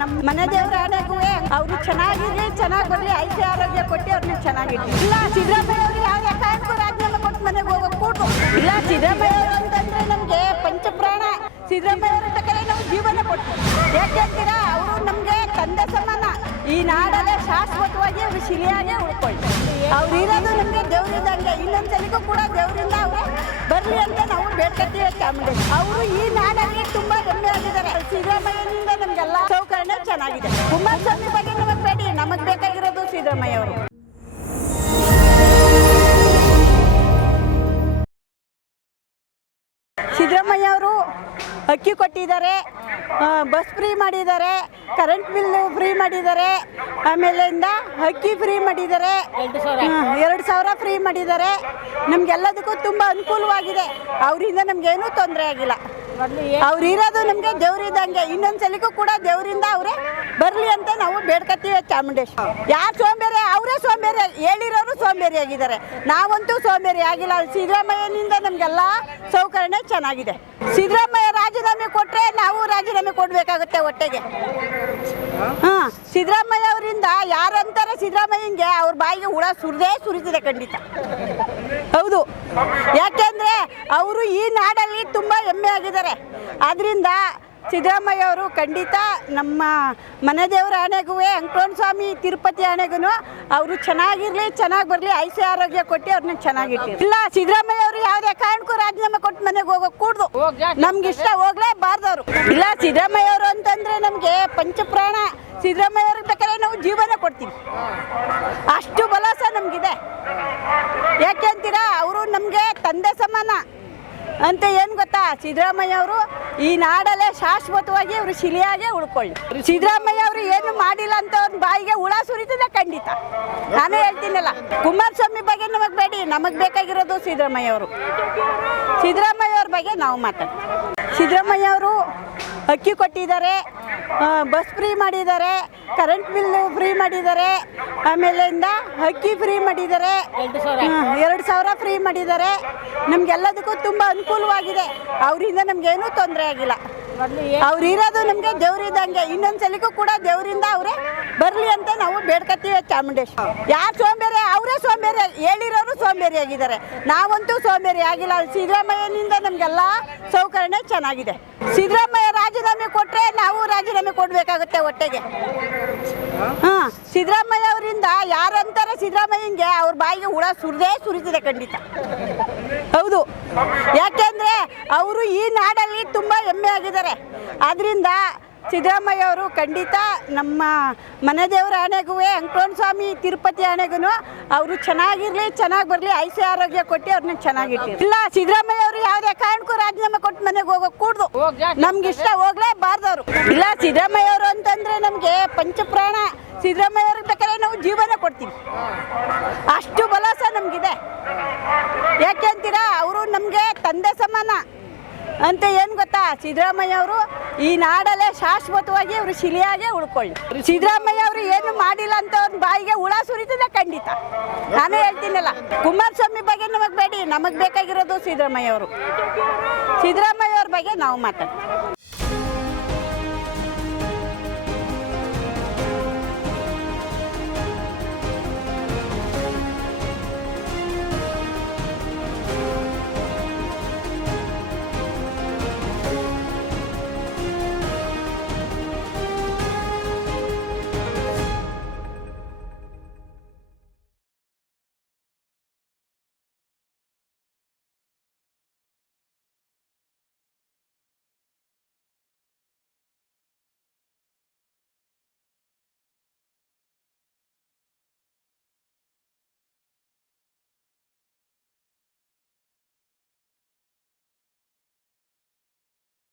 ನಮ್ಮ ಮನೆ ದೇವರ ಆಣೆಗೂ ಅವರು ಚೆನ್ನಾಗಿರ್ಲಿ, ಚೆನ್ನಾಗಿ ಬರಲಿ, ಐತೆ ಆರೋಗ್ಯ ಕೊಟ್ಟು ಅವ್ರನ್ನ ಚೆನ್ನಾಗಿರ್ಲಿ. ಇಲ್ಲ ಸಿದ್ದರಾಮಯ್ಯ ಅವರು ಯಾವುದೇ ಕಾರಣಕ್ಕೂ ರಾಜೀನಾಮೆ ಕೊಟ್ಟು ಮನೆಗೆ ಹೋಗೋಕೆ ಕೂಡು. ಇಲ್ಲ ಸಿದ್ದರಾಮಯ್ಯ ಅವರು ಅಂತಂದ್ರೆ ನಮಗೆ ಪಂಚಪ್ರಾಣ. ಸಿದ್ದರಾಮಯ್ಯ ಅವರ ತಕ್ಕರೆ ನಾವು ಜೀವನ ಕೊಟ್ಟು. ಯಾಕೆಂತೀರಾ, ಅವರು ನಮಗೆ ತಂದೆ ಸಮಾನ. ಈ ನಾಡಲ್ಲೇ ಶಾಶ್ವತವಾಗಿ ಅವರು ಶಿಲೆಯಾಗೆ ಉಳ್ಕೊಳ್ಳಿ. ಅವ್ರು ಇರೋದು ನಮಗೆ ದೇವರಿದ್ದಂಗೆ. ಇನ್ನೊಂದ್ಸಲಿಗೂ ಕೂಡ ದೇವರಿಂದ ಅವರೇ ಬರಲಿ ಅಂತ ನಾವು ಬೇಡ್ಕೊತೀವಿ ಚಾಮುಂಡೇಶ್ವರಿ. ಅವರು ಈ ನಾಡಲ್ಲಿ ತುಂಬಾ ಹೆಮ್ಮೆ ಆಗಿದ್ದಾರೆ. ಸಿದ್ದರಾಮಯ್ಯನಿಂದ ನಮಗೆಲ್ಲ ಸೌಕರ್ಯ ಚೆನ್ನಾಗಿದೆ. ಕುಮಾರಸ್ವಾಮಿ ಬಗ್ಗೆ ನಮಗೆ ಬೇಡಿ, ನಮಗೆ ಬೇಕಾಗಿರೋದು ಸಿದ್ದರಾಮಯ್ಯ ಅವರು. ಸಿದ್ದರಾಮಯ್ಯ ಅವರು ಅಕ್ಕಿ ಕೊಟ್ಟಿದ್ದಾರೆ, ಬಸ್ ಫ್ರೀ ಮಾಡಿದ್ದಾರೆ, ಕರೆಂಟ್ ಬಿಲ್ ಫ್ರೀ ಮಾಡಿದ್ದಾರೆ, ಆಮೇಲಿಂದ ಅಕ್ಕಿ ಫ್ರೀ ಮಾಡಿದ್ದಾರೆ, 2,000 ಫ್ರೀ ಮಾಡಿದ್ದಾರೆ. ನಮಗೆಲ್ಲದಕ್ಕೂ ತುಂಬ ಅನುಕೂಲವಾಗಿದೆ. ಅವರಿಂದ ನಮಗೇನೂ ತೊಂದರೆ ಆಗಿಲ್ಲ. ಅವ್ರು ಇರೋದು ನಮಗೆ ದೇವರಿದ್ದಂಗೆ. ಇನ್ನೊಂದ್ಸಲಿಗೂ ಕೂಡ ದೇವರಿಂದ ಅವರೇ ಬರಲಿ ಅಂತ ನಾವು ಬೇಡ್ಕೊತೀವಿ ಚಾಮುಂಡೇಶ್ವರಿ. ಯಾರು ಸೋಂಬೇರಿ? ಅವರೇ ಸೋಂಬೇರಿ. ಹೇಳಿರೋರು ಸೋಂಬೇರಿ ಆಗಿದ್ದಾರೆ. ನಾವಂತೂ ಸೋಂಬೇರಿ ಆಗಿಲ್ಲ. ಸಿದ್ದರಾಮಯ್ಯನಿಂದ ನಮಗೆಲ್ಲ ಸೌಕರ್ಯ ಚೆನ್ನಾಗಿದೆ. ಸಿದ್ದರಾಮಯ್ಯ ರಾಜೀನಾಮೆ ಕೊಟ್ಟರೆ ನಾವು ರಾಜೀನಾಮೆ ಕೊಡಬೇಕಾಗುತ್ತೆ ಒಟ್ಟಿಗೆ. ಸಿದ್ದರಾಮಯ್ಯ ಅವರಿಂದ ಯಾರಂತಾರೆ ಸಿದ್ದರಾಮಯ್ಯಂಗೆ ಅವ್ರ ಬಾಯಿಗೆ ಹುಳ ಸುರಿದಿದೆ ಖಂಡಿತ. ಹೌದು, ಯಾಕೆಂದ್ರೆ ಅವರು ಈ ನಾಡಲ್ಲಿ ತುಂಬ ಹೆಮ್ಮೆ ಆಗಿದ್ದಾರೆ. ಆದ್ರಿಂದ ಸಿದ್ದರಾಮಯ್ಯ ಅವರು ಖಂಡಿತ ನಮ್ಮ ಮನೆ ದೇವರ ಆಣೆಗೂ, ವೆಂಕಟರಮಣ ಸ್ವಾಮಿ ತಿರುಪತಿ ಆಣೆಗೂ ಅವರು ಚೆನ್ನಾಗಿರ್ಲಿ, ಚೆನ್ನಾಗಿ ಬರಲಿ, ಐತೆ ಆರೋಗ್ಯ ಕೊಟ್ಟು ಅವ್ರನ್ನ ಚೆನ್ನಾಗಿರ್ಲಿ. ಇಲ್ಲ ಸಿದ್ದರಾಮಯ್ಯ ಅವರು ಯಾವುದೇ ಕಾರಣಕ್ಕೂ ರಾಜೀನಾಮೆ ಕೊಟ್ಟು ಮನೆಗೆ ಹೋಗೋಕೆ ಕೂಡ್ದು. ನಮ್ಗೆ ಇಷ್ಟ ಹೋಗ್ಲೇಬಾರ್ದವ್ರು. ಇಲ್ಲ ಸಿದ್ದರಾಮಯ್ಯ ಅವರು ಅಂತಂದ್ರೆ ನಮಗೆ ಪಂಚಪ್ರಾಣ. ಸಿದ್ದರಾಮಯ್ಯ ಅವ್ರಿಗೆ ಬೇಕಾದ್ರೆ ನಾವು ಜೀವನ ಕೊಡ್ತೀವಿ. ಅಷ್ಟು ಬಲ ಸಹ ನಮಗಿದೆ. ಯಾಕೆ ಅಂತೀರಾ, ಅವರು ನಮಗೆ ತಂದೆ ಸಮಾನ ಅಂತ. ಏನು ಗೊತ್ತಾ, ಸಿದ್ದರಾಮಯ್ಯ ಅವರು ಈ ನಾಡಲ್ಲೇ ಶಾಶ್ವತವಾಗಿ ಅವರು ಶಿಲೆಯಾಗೆ ಉಳ್ಕೊಳ್ಳಿ. ಸಿದ್ದರಾಮಯ್ಯ ಅವರು ಏನು ಮಾಡಿಲ್ಲ ಅಂತ ಅವ್ರ ಬಾಯಿಗೆ ಹುಳ ಸುರಿತದೆ ಖಂಡಿತ. ನಾನು ಹೇಳ್ತೀನಲ್ಲ, ಕುಮಾರಸ್ವಾಮಿ ಬಗ್ಗೆ ನಮಗೆ ಬೇಡಿ, ನಮಗೆ ಬೇಕಾಗಿರೋದು ಸಿದ್ದರಾಮಯ್ಯ ಅವರು. ಸಿದ್ದರಾಮಯ್ಯ ಅವ್ರ ಬಗ್ಗೆ ನಾವು ಮಾತಾಡ್ತೀವಿ. ಸಿದ್ದರಾಮಯ್ಯ ಅವರು ಅಕ್ಕಿ ಕೊಟ್ಟಿದ್ದಾರೆ, ಬಸ್ ಫ್ರೀ ಮಾಡಿದ್ದಾರೆ, ಕರೆಂಟ್ ಬಿಲ್ ಫ್ರೀ ಮಾಡಿದ್ದಾರೆ, ಆಮೇಲಿಂದ ಅಕ್ಕಿ ಫ್ರೀ ಮಾಡಿದ್ದಾರೆ, 2,000 ಫ್ರೀ ಮಾಡಿದ್ದಾರೆ. ನಮಗೆಲ್ಲದಕ್ಕೂ ತುಂಬ ಅನುಕೂಲವಾಗಿದೆ. ಅವರಿಂದ ನಮಗೇನೂ ತೊಂದರೆ ಆಗಿಲ್ಲ. ಅವ್ರು ಇರೋದು ನಮಗೆ ದೇವರಿದ್ದಂಗೆ. ಇನ್ನೊಂದ್ಸಲಿಗೂ ಕೂಡ ದೇವರಿಂದ ಅವರೇ ಬರಲಿ ಅಂತ ನಾವು ಬೇಡ್ಕೊತೀವಿ ಚಾಮುಂಡೇಶ್ವರಿ. ಯಾರು ಸೋಂಬೇರಿ? ಅವರೇ ಸೋಂಬೇರಿ. ಹೇಳಿರೋರು ಸೋಂಬೇರಿ ಆಗಿದ್ದಾರೆ. ನಾವಂತೂ ಸೋಂಬೇರಿ ಆಗಿಲ್ಲ. ಸಿದ್ದರಾಮಯ್ಯನಿಂದ ನಮಗೆಲ್ಲ ಸೌಕರ್ಯ ಚೆನ್ನಾಗಿದೆ. ಸಿದ್ದರಾಮಯ್ಯ ರಾಜೀನಾಮೆ ಕೊಟ್ಟರೆ ನಾವು ರಾಜೀನಾಮೆ ಕೊಡಬೇಕಾಗುತ್ತೆ ಒಟ್ಟಿಗೆ. ಸಿದ್ದರಾಮಯ್ಯ ಅವರಿಂದ ಯಾರಂತಾರೆ ಸಿದ್ದರಾಮಯ್ಯಂಗೆ ಅವ್ರ ಬಾಯಿಗೆ ಹುಳ ಸುರಿದಿದೆ ಖಂಡಿತ. ಹೌದು, ಯಾಕೆಂದ್ರೆ ಅವರು ಈ ನಾಡಲ್ಲಿ ತುಂಬ ಹೆಮ್ಮೆ ಆಗಿದ್ದಾರೆ. ಆದ್ರಿಂದ ಸಿದ್ದರಾಮಯ್ಯ ಅವರು ಖಂಡಿತ ನಮ್ಮ ಮನೆ ದೇವರ ಆಣೆಗೂ, ವೆಂಕಟರಮಣ ಸ್ವಾಮಿ ತಿರುಪತಿ ಆಣೆಗೂ ಅವರು ಚೆನ್ನಾಗಿರ್ಲಿ, ಚೆನ್ನಾಗಿ ಬರಲಿ, ಐತೆ ಆರೋಗ್ಯ ಕೊಟ್ಟು ಅವ್ರನ್ನ ಚೆನ್ನಾಗಿರ್ಲಿ. ಇಲ್ಲ ಸಿದ್ದರಾಮಯ್ಯ ಅವರು ಯಾವುದೇ ಕಾರಣಕ್ಕೂ ರಾಜೀನಾಮೆ ಕೊಟ್ಟು ಮನೆಗೆ ಹೋಗೋಕೆ ಕೂಡ್ದು. ನಮ್ಗೆ ಇಷ್ಟ ಹೋಗ್ಲೇಬಾರ್ದವ್ರು. ಇಲ್ಲ ಸಿದ್ದರಾಮಯ್ಯ ಅವರು ಅಂತಂದ್ರೆ ನಮಗೆ ಪಂಚಪ್ರಾಣ. ಸಿದ್ದರಾಮಯ್ಯ ಅವ್ರಿಗೆ ಬೇಕಾದ್ರೆ ನಾವು ಜೀವನ ಕೊಡ್ತೀವಿ. ಅಷ್ಟು ಬಲ ಸಹ ನಮಗಿದೆ. ಯಾಕೆ ಅಂತೀರಾ, ಅವರು ನಮಗೆ ತಂದೆ ಸಮಾನ ಅಂತ. ಏನು ಗೊತ್ತಾ, ಸಿದ್ದರಾಮಯ್ಯ ಅವರು ಈ ನಾಡಲ್ಲೇ ಶಾಶ್ವತವಾಗಿ ಅವರು ಶಿಲೆಯಾಗೆ ಉಳ್ಕೊಳ್ಳಿ. ಸಿದ್ದರಾಮಯ್ಯ ಅವರು ಏನು ಮಾಡಿಲ್ಲ ಅಂತ ಅವ್ರ ಬಾಯಿಗೆ ಹುಳ ಸುರಿತದೆ ಖಂಡಿತ. ನಾನು ಹೇಳ್ತೀನಲ್ಲ, ಕುಮಾರಸ್ವಾಮಿ ಬಗ್ಗೆ ನಮಗೆ ಬೇಡಿ, ನಮಗೆ ಬೇಕಾಗಿರೋದು ಸಿದ್ದರಾಮಯ್ಯ ಅವರು. ಸಿದ್ದರಾಮಯ್ಯ ಅವ್ರ ಬಗ್ಗೆ ನಾವು ಮಾತಾಡ್ತೀವಿ.